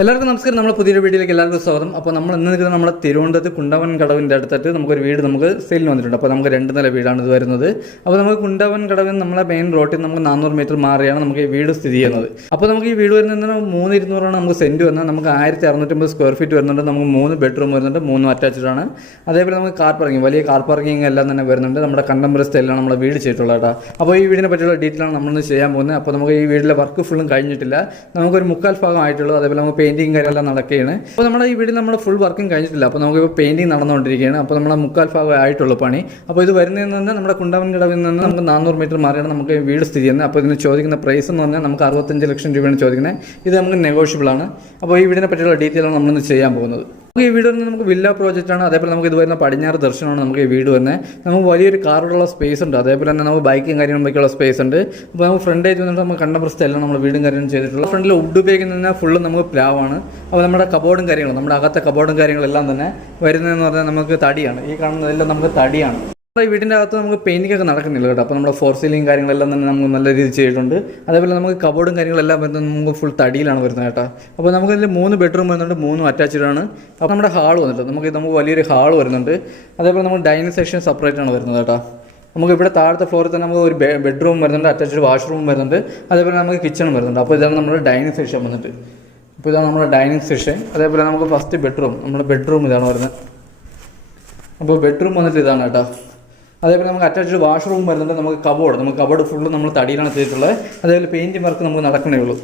എല്ലാവർക്കും നമസ്കാരം. നമ്മുടെ പുതിയൊരു വീഡിയോയിലേക്ക് എല്ലാവർക്കും സ്വാഗതം. അപ്പോൾ നമ്മൾ ഇന്ന് നിൽക്കുന്നത് നമ്മുടെ തിരുവനന്തപുരത്ത് കുണ്ടവൻ കടവിൻ്റെ അടുത്തിട്ട് നമുക്കൊരു വീട് സെയിലിന് വന്നിട്ടുണ്ട്. അപ്പോൾ നമുക്ക് 2 നില വീടാണ് ഇത് വരുന്നത്. അപ്പോൾ നമുക്ക് കുണ്ടവൻ കടവിൽ നമ്മളെ മെയിൻ റോഡിൽ നമുക്ക് 400 മീറ്റർ മാറിയാണ് നമുക്ക് ഈ വീട് സ്ഥിതി ചെയ്യുന്നത്. അപ്പോൾ നമുക്ക് ഈ വീട് വരുന്നതിന് 3,200 നമുക്ക് സെൻറ്റ് വരുന്നത്. നമുക്ക് 1,650 സ്ക്വയർ ഫീറ്റ് വരുന്നുണ്ട്. നമുക്ക് 3 ബെഡ്റൂം വരുന്നുണ്ട്, 3 അറ്റാച്ച്ഡ് ആണ്. അതേപോലെ നമുക്ക് കാർ പാർക്കിംഗ്, വലിയ കാർ പാർക്കിംഗ് എല്ലാം തന്നെ വരുന്നുണ്ട്. നമ്മുടെ കണ്ടംപററി സ്റ്റൈലാണ് നമ്മുടെ വീട് ചെയ്തിട്ടുള്ളത് കേട്ടോ. അപ്പോൾ ഈ വീടിനെ പറ്റിയുള്ള ഡീറ്റെയിലാണ് നമ്മളിന്ന് ചെയ്യാൻ പോകുന്നത്. അപ്പോൾ നമുക്ക് ഈ വീട്ടിലെ വർക്ക് ഫുള്ളും കഴിഞ്ഞിട്ടില്ല, നമുക്കൊരു 3/4 ഭാഗം ആയിട്ടുള്ളൂ. അതേപോലെ നമുക്ക് പെയിൻറ്റിങ് കാര്യമെല്ലാം നടക്കുകയാണ്. അപ്പോൾ നമ്മുടെ ഈ വീട്ടിൽ നമ്മുടെ ഫുൾ വർക്കിംഗ് കഴിഞ്ഞിട്ടില്ല. അപ്പോൾ നമുക്കിപ്പോൾ പെയിൻറ്റിങ് നടന്നുകൊണ്ടിരിക്കുകയാണ്. അപ്പോൾ നമ്മുടെ 3/4 ഭാഗം ആയിട്ടുള്ളൂ പണി. അപ്പോൾ ഇത് വരുന്നതിൽ നിന്ന് നമ്മുടെ കുണ്ടവൻ കടവിൽ നിന്ന് നമുക്ക് 400 മീറ്റർ മാറിയാണ് നമുക്ക് വീട് സ്ഥിതി ചെയ്യുന്നത്. അപ്പോൾ ഇതിന് ചോദിക്കുന്ന പ്രൈസ് എന്ന് പറഞ്ഞാൽ നമുക്ക് 65 ലക്ഷം രൂപയാണ് ചോദിക്കുന്നത്. ഇത് നമുക്ക് നെഗോഷ്യബിൾ ആണ്. അപ്പോൾ ഈ വീടിനെ പറ്റിയുള്ള ഡീറ്റെയിലാണ് നമ്മളിന്ന് ചെയ്യാൻ പോകുന്നത്. നമുക്ക് ഈ വീട് വരുന്നത് നമുക്ക് വില്ല പ്രോജക്റ്റ് ആണ്. അതേപോലെ നമുക്ക് ഇത് വരുന്ന പടിഞ്ഞാറ് ദർശനമാണ് നമുക്ക് ഈ വീട് വരുന്നത്. നമുക്ക് വലിയൊരു കാറുള്ള സ്പേസ് ഉണ്ട്. അതേപോലെ തന്നെ നമുക്ക് ബൈക്കും കാര്യങ്ങളൊക്കെയുള്ള സ്പേസ് ഉണ്ട്. അപ്പോൾ നമുക്ക് ഫ്രണ്ടേജ് വന്നിട്ട് നമുക്ക് കണ്ടംപററി സ്റ്റൈലാണ് നമ്മൾ വീടും കാര്യങ്ങളും ചെയ്തിട്ടുള്ളത്. ഫ്രണ്ടിൽ വുഡ് ഉപയോഗിക്കുന്നതിനാൽ ഫുള്ള് നമുക്ക് പ്ലാവാണ്. അപ്പോൾ നമ്മുടെ കബോർഡും കാര്യങ്ങളും, നമ്മുടെ അകത്തെ കബോർഡും കാര്യങ്ങളെല്ലാം തന്നെ വരുന്നതെന്ന് പറഞ്ഞാൽ നമുക്ക് തടിയാണ്. ഈ കാണുന്നതെല്ലാം നമുക്ക് തടിയാണ്. ഈ വീടിൻ്റെ അകത്ത് നമുക്ക് പെയിൻറ്റിംഗ് ഒക്കെ നടക്കുന്നില്ല കേട്ടോ. അപ്പോൾ നമ്മുടെ ഫോർ സീലിംഗ് കാര്യങ്ങളെല്ലാം തന്നെ നമുക്ക് നല്ല രീതിയിൽ ചെയ്തിട്ടുണ്ട്. അതേപോലെ നമുക്ക് കബോർഡും കാര്യങ്ങളെല്ലാം വരുന്നത് നമുക്ക് ഫുൾ തടിയിലാണ് വരുന്നത് കേട്ടോ. അപ്പോൾ നമുക്കിതിൽ 3 ബെഡ്റൂം വരുന്നുണ്ട്, 3 അറ്റാച്ച്ഡ് ആണ്. അപ്പോൾ നമ്മുടെ ഹാൾ വന്നിട്ട് നമുക്ക് വലിയൊരു ഹാൾ വരുന്നുണ്ട്. അതേപോലെ നമുക്ക് ഡൈനിങ് സെക്ഷൻ സെപ്പറേറ്റ് ആണ് വരുന്നത് കേട്ടോ. നമുക്ക് ഇവിടെ താഴത്തെ ഫ്ലോറിൽ തന്നെ നമുക്ക് ഒരു ബെഡ്റൂം വരുന്നുണ്ട്, അറ്റാച്ച്ഡ് വാഷ്റൂം വരുന്നുണ്ട്. അതേപോലെ നമുക്ക് കിച്ചണും വരുന്നുണ്ട്. അപ്പോൾ ഇതാണ് നമ്മുടെ ഡൈനിങ് സെക്ഷൻ വന്നിട്ട്. അപ്പോൾ ഇതാണ് നമ്മുടെ ഡൈനിങ് സെക്ഷൻ. അതേപോലെ നമുക്ക് ഫസ്റ്റ് ബെഡ്റൂം, നമ്മുടെ ബെഡ്റൂം ഇതാണ് വരുന്നത്. അപ്പോൾ ബെഡ്റൂം വന്നിട്ട് ഇതാണ് കേട്ടോ. അതേപോലെ നമുക്ക് അറ്റാച്ച്ഡ് വാഷ്റൂം വരുന്നുണ്ട്. നമുക്ക് കബോർഡ് ഫുള്ള് നമ്മൾ തടിയിലാണ് ചെയ്തിട്ടുള്ളത്. അതേപോലെ പെയിൻറ്റിംഗ് വർക്ക് നമുക്ക് നടക്കണേ ഉള്ളൂ.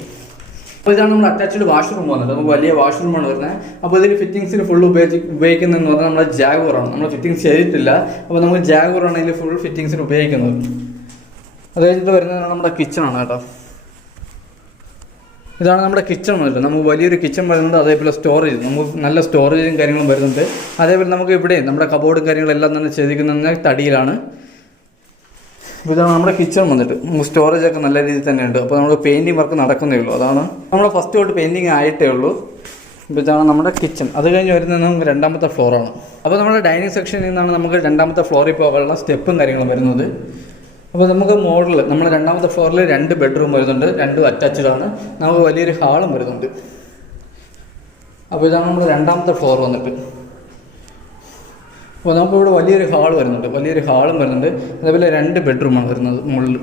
അപ്പോൾ ഇതാണ് നമ്മുടെ അറ്റാച്ച്ഡ് വാഷ്റൂം വന്നിട്ട്. നമുക്ക് വലിയ വാഷ്റൂമാണ് വരുന്നത്. അപ്പോൾ ഇതിൽ ഫിറ്റിംഗ്സിന് ഫുൾ ഉപയോഗിക്കുന്നതെന്ന് പറഞ്ഞാൽ നമ്മുടെ ജാഗുവറാണ്. നമ്മൾ ഫിറ്റിംഗ്സ് ചെയ്തിട്ടില്ല. അപ്പോൾ നമുക്ക് ജാഗുവറാണ് ഇതിൽ ഫുൾ ഫിറ്റിംഗ്സിന് ഉപയോഗിക്കുന്നത്. അത് കഴിഞ്ഞിട്ട് വരുന്നത് നമ്മുടെ കിച്ചണാണ് കേട്ടോ. ഇതാണ് നമ്മുടെ കിച്ചൺ വന്നിട്ട്. നമുക്ക് വലിയൊരു കിച്ചൺ വരുന്നുണ്ട്. അതേപോലെ സ്റ്റോറേജ്, നമുക്ക് നല്ല സ്റ്റോറേജും കാര്യങ്ങളും വരുന്നുണ്ട്. അതേപോലെ നമുക്ക് ഇവിടെ നമ്മുടെ കബോർഡും കാര്യങ്ങളെല്ലാം തന്നെ ചെയ്തിരിക്കുന്നത് തടിയിലാണ്. ഇതാണ് നമ്മുടെ കിച്ചൺ വന്നിട്ട്. നമുക്ക് സ്റ്റോറേജൊക്കെ നല്ല രീതിയിൽ തന്നെയുണ്ട്. അപ്പോൾ നമുക്ക് പെയിൻറ്റിങ് വർക്ക് നടക്കുന്നേ ഉള്ളൂ. അതാണ് നമ്മൾ ഫസ്റ്റ് തൊട്ട് പെയിൻറ്റിങ് ആയിട്ടേ ഉള്ളൂ. ഇപ്പോൾ ഇതാണ് നമ്മുടെ കിച്ചൺ. അത് കഴിഞ്ഞ് വരുന്നത് നമുക്ക് 2ാമത്തെ ഫ്ലോറാണ്. അപ്പോൾ നമ്മുടെ ഡൈനിങ് സെക്ഷനിൽ നിന്നാണ് നമുക്ക് 2ാമത്തെ ഫ്ലോറിൽ പോകാനുള്ള സ്റ്റെപ്പും കാര്യങ്ങളും വരുന്നത്. അപ്പോൾ നമുക്ക് മോഡൽ നമ്മൾ 2ാമത്തെ ഫ്ലോറിൽ 2 ബെഡ്റൂം വരുന്നുണ്ട്, 2 അറ്റാച്ച്ഡ് ആണ്. നമുക്ക് വലിയൊരു ഹാളും വരുന്നുണ്ട്. അപ്പോൾ ഇതാണ് നമ്മുടെ 2ാമത്തെ ഫ്ലോർ വന്നിട്ട്. അപ്പോൾ നമുക്കിവിടെ വലിയൊരു ഹാൾ വരുന്നുണ്ട്, വലിയൊരു ഹാളും വരുന്നുണ്ട്. അതേപോലെ 2 ബെഡ്റൂമാണ് വരുന്നത് മുകളിൽ.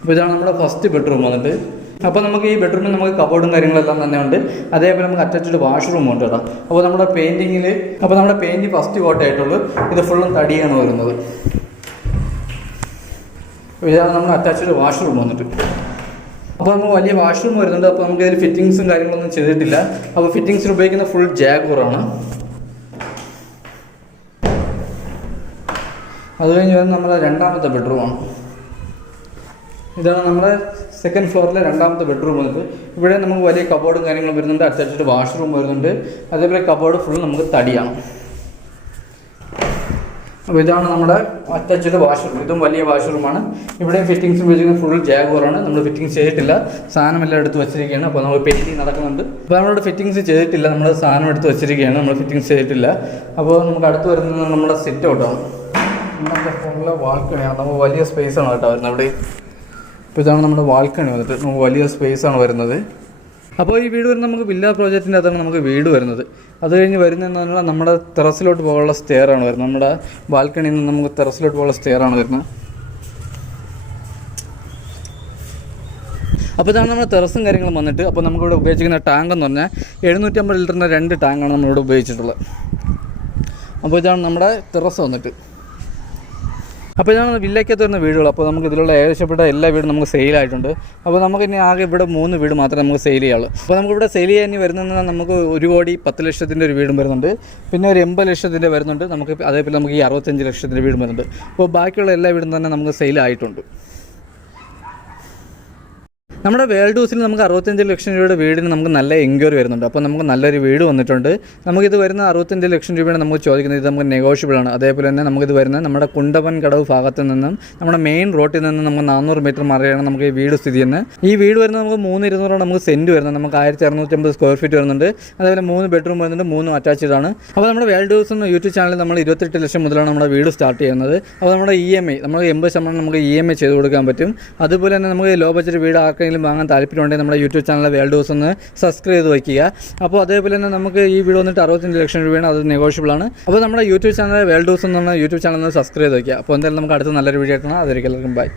അപ്പോൾ ഇതാണ് നമ്മുടെ ഫസ്റ്റ് ബെഡ്റൂം വന്നിട്ട്. അപ്പോൾ നമുക്ക് ഈ ബെഡ്റൂമിൽ നമുക്ക് കബോർഡും കാര്യങ്ങളെല്ലാം തന്നെ ഉണ്ട്. അതേപോലെ നമുക്ക് അറ്റാച്ച്ഡ് വാഷ്റൂം ഉണ്ട് കേട്ടോ. അപ്പോൾ നമ്മുടെ പെയിൻറ്റിങ് ഫസ്റ്റ് കോട്ടായിട്ടുള്ളൂ. ഇത് ഫുള്ളും തടിയാണ് വരുന്നത്. ഇതാണ് നമ്മുടെ അറ്റാച്ച്ഡ് വാഷ്റൂം വന്നിട്ട്. അപ്പോൾ നമുക്ക് വലിയ വാഷ്റൂം വരുന്നുണ്ട്. അപ്പോൾ നമുക്ക് ഇതിൽ ഫിറ്റിങ്സും കാര്യങ്ങളൊന്നും ചെയ്തിട്ടില്ല. അപ്പോൾ ഫിറ്റിങ്സിന് ഉപയോഗിക്കുന്ന ഫുൾ ജാഗുറാണ്. അത് കഴിഞ്ഞ് വരുന്നത് നമ്മുടെ 2ാമത്തെ ബെഡ്റൂമാണ്. ഇതാണ് നമ്മുടെ സെക്കൻഡ് ഫ്ലോറിലെ 2ാമത്തെ ബെഡ്റൂം വന്നിട്ട്. ഇവിടെ നമുക്ക് വലിയ കബോർഡും കാര്യങ്ങളും വരുന്നുണ്ട്, അറ്റാച്ച്ഡ് വാഷ്റൂം വരുന്നുണ്ട്. അതേപോലെ കബോർഡ് ഫുൾ നമുക്ക് തടിയാണ്. അപ്പോൾ ഇതാണ് നമ്മുടെ അറ്റാച്ച്ഡ് വാഷ്റൂം. ഇതും വലിയ വാഷ്റൂമാണ്. ഇവിടെയും ഫിറ്റിങ്സ് ഉപയോഗിക്കുന്ന ഫുൾ ജാഗുവറാണ്. നമ്മൾ ഫിറ്റിങ്സ് ചെയ്തിട്ടില്ല, സാധനമെല്ലാം എടുത്ത് വെച്ചിരിക്കുകയാണ്. അപ്പോൾ നമ്മൾ പെയിൻറ്റിങ് നടക്കുന്നുണ്ട്. അപ്പോൾ നമ്മളിവിടെ ഫിറ്റിങ്സ് ചെയ്തിട്ടില്ല, നമ്മൾ സാധനം എടുത്ത് വെച്ചിരിക്കുകയാണ്. നമ്മൾ ഫിറ്റിങ്സ് ചെയ്തിട്ടില്ല. അപ്പോൾ നമുക്ക് അടുത്ത് വരുന്നത് നമ്മുടെ സിറ്റ് ഔട്ടാണ്. നമ്മുടെ ഫോണിലെ വാൽക്കണിയാണ്. നമുക്ക് വലിയ സ്പേസാണ് കേട്ടോ വരുന്നത് അവിടെ. അപ്പോൾ ഇതാണ് നമ്മുടെ വാൽക്കണി വന്നിട്ട്. നമുക്ക് വലിയ സ്പേസാണ് വരുന്നത്. അപ്പോൾ ഈ വീട് വരുന്നത് നമുക്ക് വില്ല പ്രോജക്റ്റിൻ്റെ അകത്താണ് നമുക്ക് വീട് വരുന്നത്. അത് കഴിഞ്ഞ് വരുന്നതെന്ന് പറഞ്ഞാൽ നമ്മുടെ ടെറസിലോട്ട് പോകാനുള്ള സ്റ്റെയറാണ് വരുന്നത്. നമ്മുടെ ബാൽക്കണിയിൽ നിന്ന് നമുക്ക് ടെറസിലോട്ട് പോകാനുള്ള സ്റ്റെയറാണ് വരുന്നത്. അപ്പോൾ ഇതാണ് നമ്മുടെ ടെറസും കാര്യങ്ങളും വന്നിട്ട്. അപ്പോൾ നമുക്കിവിടെ ഉപയോഗിച്ചിരിക്കുന്ന ടാങ്ക് എന്ന് പറഞ്ഞാൽ 750 ലിറ്ററിൻ്റെ 2 ടാങ്കാണ് നമ്മളിവിടെ ഉപയോഗിച്ചിട്ടുള്ളത്. അപ്പോൾ ഇതാണ് നമ്മുടെ ടെറസ് വന്നിട്ട്. അപ്പോൾ ഇതാണ് വില്ലയ്ക്കകത്ത് വരുന്ന വീടുകൾ. അപ്പോൾ നമുക്ക് ഇതിലുള്ള ഏകദേശപ്പെട്ട എല്ലാ വീടും നമുക്ക് സെയിലായിട്ടുണ്ട്. അപ്പോൾ നമുക്ക് ഇനി ആകെ ഇവിടെ 3 വീട് മാത്രമേ നമുക്ക് സെയിൽ ചെയ്യാവുള്ളൂ. അപ്പോൾ നമുക്കിവിടെ സെയിൽ ചെയ്യാൻ വരുന്നത് നമുക്ക് 1,10,00,000 ഒരു വീടും വരുന്നുണ്ട്, പിന്നെ ഒരു 80 ലക്ഷത്തിൻ്റെ വരുന്നുണ്ട് നമുക്ക്. അതേപോലെ നമുക്ക് ഈ 65 ലക്ഷത്തിൻ്റെ വീടും വരുന്നുണ്ട്. അപ്പോൾ ബാക്കിയുള്ള എല്ലാ വീടും തന്നെ നമുക്ക് സെയിലായിട്ടുണ്ട്. നമ്മുടെ വേൾഡ് ഹൗസിൽ നമുക്ക് 65 ലക്ഷം രൂപയുടെ വീടിന് നമുക്ക് നല്ല എൻക്വയറി വരുന്നുണ്ട്. അപ്പോൾ നമുക്ക് നല്ലൊരു വീട് വന്നിട്ടുണ്ട്. നമുക്കിത് വരുന്ന 65 ലക്ഷം രൂപയാണ് നമുക്ക് ചോദിക്കുന്നത്. ഇത് നമുക്ക് നെഗോഷ്യബിൾ ആണ്. അതേപോലെ തന്നെ നമുക്കിത് വരുന്നത് നമ്മുടെ കുണ്ടവൻ കടവ് ഭാഗത്ത് നിന്നും നമ്മുടെ മെയിൻ റോഡിൽ നിന്നും നമുക്ക് 400 മീറ്റർ മാറിയാണ് നമുക്ക് ഈ വീട് സ്ഥിതി ചെയ്യുന്നത്. ഈ വീട് വരുന്നത് നമുക്ക് 3,200 നമുക്ക് സെൻറ്റ് വരുന്നത്. നമുക്ക് 1,650 സ്ക്വയർ ഫീറ്റ് വരുന്നുണ്ട്. അതേപോലെ 3 ബെഡ്റൂം വരുന്നുണ്ട്, 3 അറ്റാച്ച്ഡ് ആണ്. അപ്പോൾ നമ്മുടെ വേൾഡ് ഹൗസ് എന്ന യൂട്യൂബ് ചാനലിൽ നമ്മൾ 28 ലക്ഷം മുതലാണ് നമ്മുടെ വീട് സ്റ്റാർട്ട് ചെയ്യുന്നത്. അപ്പോൾ നമ്മുടെ EMI നമുക്ക് 80% നമുക്ക് EMI ചെയ്ത് കൊടുക്കാൻ പറ്റും. അതുപോലെ തന്നെ നമുക്ക് ലോ ബഡ്ജറ്റ് വീട് ആർക്കെങ്കിലും ആർക്കെങ്കിലും വാങ്ങാൻ താല്പര്യമുണ്ടെങ്കിൽ നമ്മുടെ യൂട്യൂബ് ചാനൽ വേൾഡ് ഹൗസ് ഒന്ന് സബ്സ്ക്രൈബ് ചെയ്ത് വയ്ക്കുക. അപ്പോൾ അതേപോലെ തന്നെ നമുക്ക് ഈ വീട് വന്നിട്ട് 65 ലക്ഷം രൂപയാണ്, അത് നെഗോഷ്യബിൾ ആണ്. അപ്പോൾ നമ്മുടെ യൂട്യൂബ് ചാനൽ വേൾഡ് ഹൗസ് എന്ന് പറഞ്ഞ യൂട്യൂബ് ചാനൽ ഒന്ന് സബ്സ്ക്രൈബ് ചെയ്ത് വയ്ക്കുക. അപ്പോൾ എന്തായാലും നമുക്ക് അടുത്ത നല്ലൊരു വീഡിയോ ആയിട്ടാണ്. അതൊരിക്കലും ബൈ.